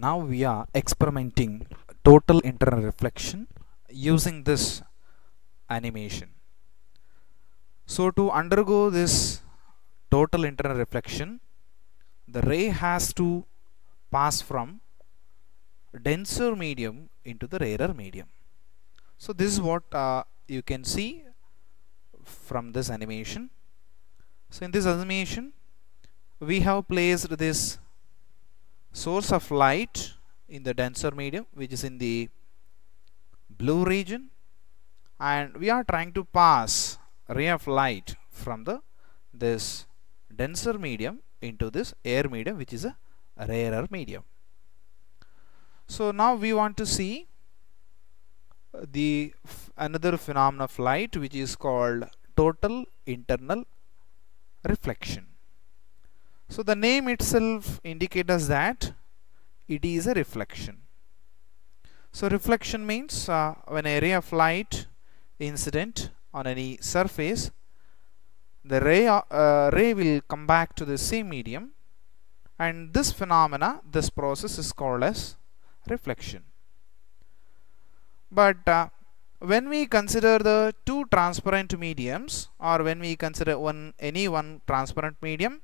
Now we are experimenting total internal reflection using this animation. So to undergo this total internal reflection, the ray has to pass from denser medium into the rarer medium. So this is what you can see from this animation. So in this animation we have placed this source of light in the denser medium, which is in the blue region, and we are trying to pass a ray of light from this denser medium into this air medium, which is a rarer medium. So now we want to see another phenomenon of light, which is called total internal reflection. So the name itself indicates us that it is a reflection. So reflection means when a ray of light incident on any surface, the ray will come back to the same medium, and this process is called as reflection. But when we consider the two transparent mediums, or when we consider any one transparent medium,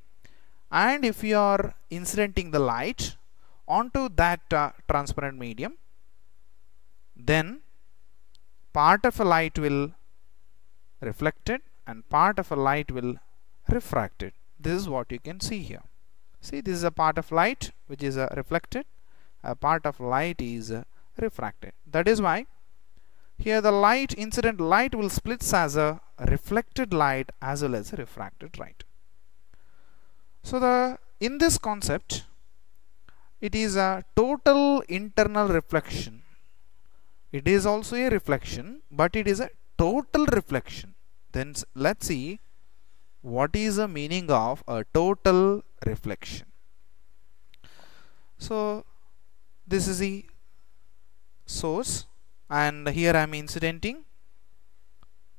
and if you are incidenting the light onto that transparent medium, then part of a light will reflected and part of a light will refracted. This is what you can see here. See, this is a part of light which is reflected, a part of light is refracted. That is why here the incident light will split as a reflected light as well as a refracted light. So in this concept, it is a total internal reflection. It is also a reflection, but it is a total reflection. Then let's see what is the meaning of a total reflection. So this is the source, and here I am incidenting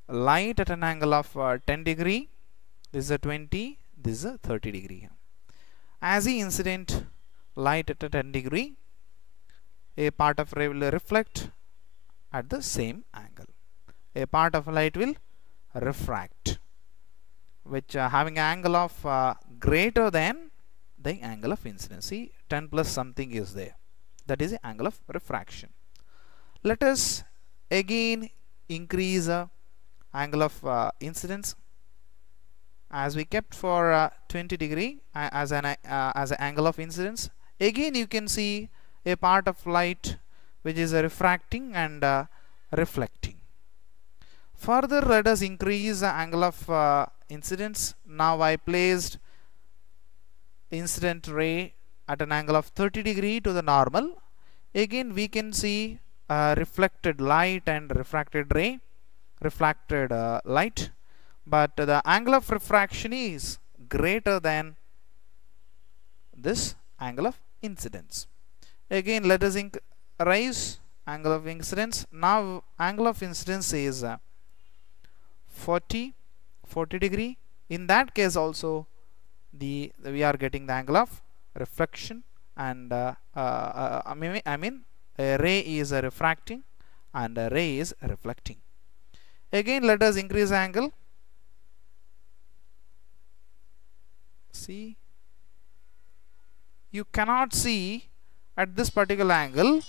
light at an angle of 10 degree. This is a 20, this is a 30 degree. As the incident light at a 10 degree, a part of ray will reflect at the same angle. A part of light will refract, which having an angle of greater than the angle of incidence. See, 10 plus something is there. That is the angle of refraction. Let us again increase angle of incidence, as we kept for 20 degree as an angle of incidence. Again you can see a part of light which is refracting and reflecting. Further, let us increase the angle of incidence. Now I placed incident ray at an angle of 30 degree to the normal. Again we can see reflected light and refracted ray, reflected light, but the angle of refraction is greater than this angle of incidence. Again let us raise angle of incidence. Now angle of incidence is 40 degree. In that case also we are getting the angle of reflection, and I mean a ray is refracting and a ray is reflecting. Again let us increase angle. See, you cannot see at this particular angle,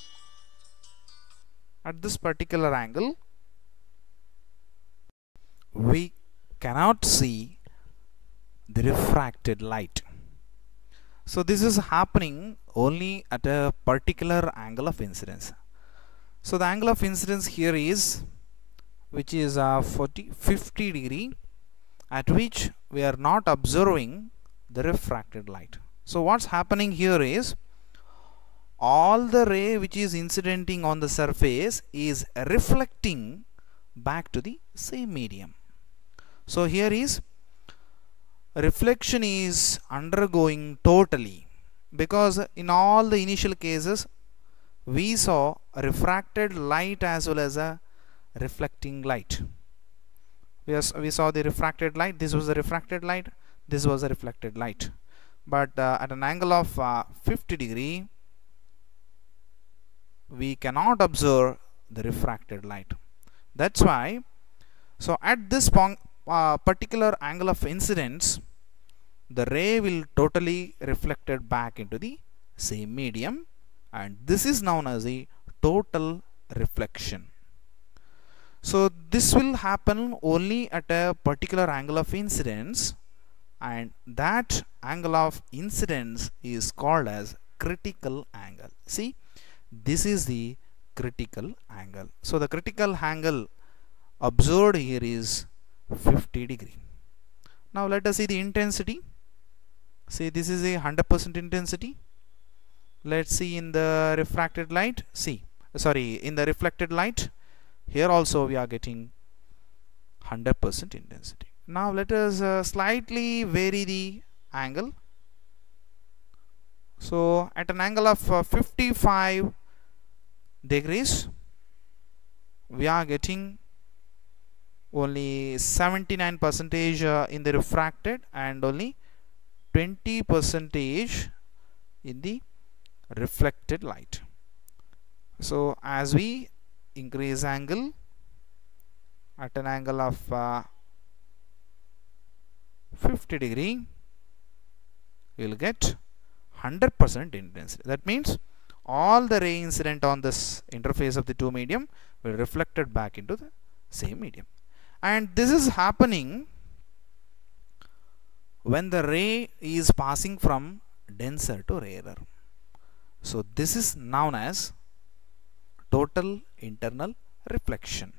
we cannot see the refracted light. So this is happening only at a particular angle of incidence. So the angle of incidence here is, which is 50 degree, at which we are not observing the refracted light. So what's happening here is all the ray which is incidenting on the surface is reflecting back to the same medium. So here is reflection is undergoing totally, because in all the initial cases we saw a refracted light as well as a reflecting light. We saw the refracted light, this was a refracted light, this was a reflected light. But at an angle of 50 degree, we cannot observe the refracted light. That's why, so at this particular angle of incidence, the ray will totally reflected back into the same medium, and this is known as a total reflection. So this will happen only at a particular angle of incidence, and that angle of incidence is called as critical angle. See, this is the critical angle. So the critical angle observed here is 50 degree. Now let us see the intensity. Say this is a 100% intensity. Let's see in the refracted light. See, sorry, in the reflected light, here also we are getting 100% intensity. Now let us slightly vary the angle. So at an angle of 55 degrees, we are getting only 79% in the refracted and only 20% in the reflected light. So as we increase angle at an angle of 50 degree, we will get 100% intensity. That means all the ray incident on this interface of the two medium will reflected back into the same medium, and this is happening when the ray is passing from denser to rarer. So this is known as total internal reflection.